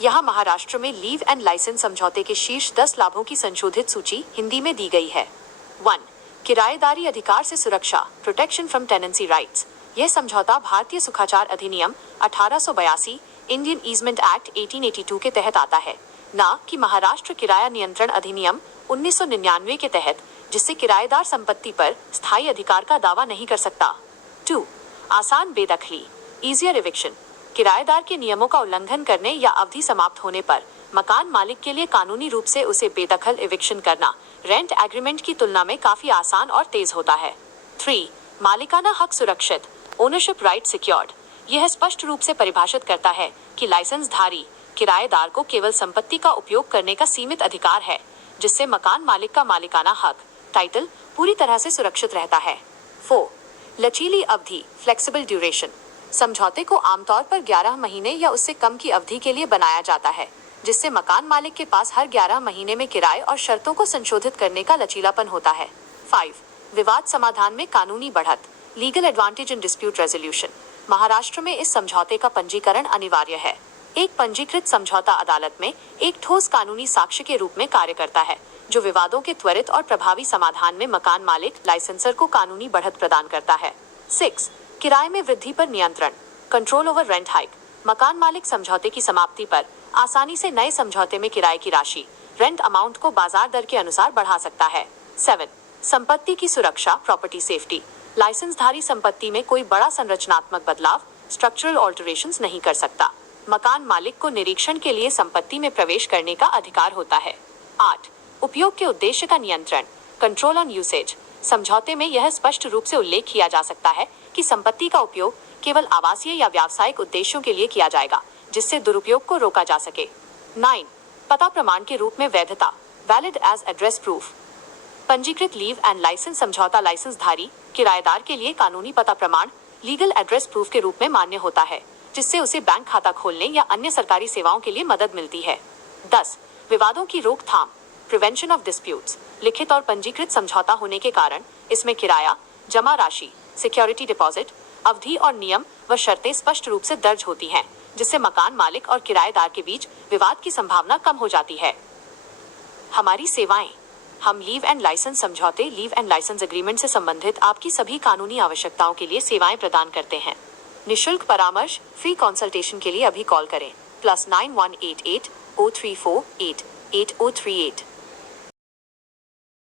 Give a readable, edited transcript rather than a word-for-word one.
यहाँ महाराष्ट्र में leave and licence समझौते के शीर्ष 10 लाभों की संशोधित सूची हिंदी में दी गई है। 1. किराएदारी अधिकार से सुरक्षा, प्रोटेक्शन फ्रॉम टेनेंसी राइट्स। यह समझौता भारतीय सुखाचार अधिनियम 1882, इंडियन ईजमेंट एक्ट 1882 के तहत आता है, न कि महाराष्ट्र किराया नियंत्रण अधिनियम 1999 के तहत, जिससे किराएदार संपत्ति पर स्थायी अधिकार का दावा नहीं कर सकता। 2. आसान बेदखली, ईजियर इविक्शन। किराएदार के नियमों का उल्लंघन करने या अवधि समाप्त होने पर मकान मालिक के लिए कानूनी रूप से उसे बेदखल इविक्शन करना रेंट एग्रीमेंट की तुलना में काफी आसान और तेज होता है। 3. मालिकाना हक सुरक्षित, ओनरशिप राइट सिक्योर्ड। यह स्पष्ट रूप से परिभाषित करता है कि लाइसेंसधारी किराएदार को केवल संपत्ति का उपयोग करने का सीमित अधिकार है, जिससे मकान मालिक का मालिकाना हक, टाइटल, पूरी तरह से सुरक्षित रहता है। 4. लचीली अवधि, फ्लेक्सिबल ड्यूरेशन। समझौते को आमतौर पर 11 महीने या उससे कम की अवधि के लिए बनाया जाता है, जिससे मकान मालिक के पास हर 11 महीने में किराए और शर्तों को संशोधित करने का लचीलापन होता है। 5. विवाद समाधान में कानूनी बढ़त, legal advantage in dispute resolution. Maharashtra में इस समझौते का पंजीकरण अनिवार्य है। एक पंजीकृत समझौता अदालत में एक ठोस कानूनी साक्ष्य के रूप में कार्य करता है, जो विवादों के त्वरित और प्रभावी समाधान में मकान मालिक लाइसेंसर को कानूनी बढ़त प्रदान करता है। 6. किराए में वृद्धि पर नियंत्रण, कंट्रोल ओवर रेंट हाइक। मकान मालिक समझौते की समाप्ति पर आसानी से नए समझौते में किराए की राशि, रेंट अमाउंट को बाजार दर के अनुसार बढ़ा सकता है। 7. संपत्ति की सुरक्षा, प्रॉपर्टी सेफ्टी। लाइसेंसधारी संपत्ति में कोई बड़ा संरचनात्मक बदलाव, स्ट्रक्चरल ऑल्टरेशंस नहीं कर सकता। मकान मालिक को निरीक्षण के लिए संपत्ति में प्रवेश करने का अधिकार होता है। 8. उपयोग के उद्देश्य का नियंत्रण, कंट्रोल ऑन यूसेज। समझौते में यह स्पष्ट रूप से उल्लेख किया जा सकता है कि संपत्ति का उपयोग केवल आवासीय या व्यावसायिक उद्देश्यों के लिए किया जाएगा, जिससे दुरुपयोग को रोका जा सके। 9. पता प्रमाण के रूप में वैधता, वैलिड एज एड्रेस प्रूफ। पंजीकृत लीव एंड लाइसेंस समझौता लाइसेंसधारी किराएदार के लिए कानूनी पता प्रमाण, लीगल एड्रेस प्रूफ के रूप में मान्य होता है, जिससे उसे बैंक खाता खोलने या अन्य सरकारी सेवाओं के लिए मदद मिलती है। 10. विवादों की रोकथाम, प्रिवेंशन ऑफ डिस्प्यूट्स। लिखित और पंजीकृत समझौता होने के कारण इसमें किराया, जमा राशि, सिक्योरिटी डिपॉजिट, अवधि और नियम व शर्तें स्पष्ट रूप से दर्ज होती हैं, जिससे मकान मालिक और किराएदार के बीच विवाद की संभावना कम हो जाती है। हमारी सेवाएं। हम लीव एंड लाइसेंस समझौते, लीव एंड लाइसेंस एग्रीमेंट से संबंधित आपकी सभी कानूनी आवश्यकताओं के लिए सेवाएं प्रदान करते हैं। निशुल्क परामर्श, फ्री कंसल्टेशन के लिए अभी कॉल करें +9188 034 88038।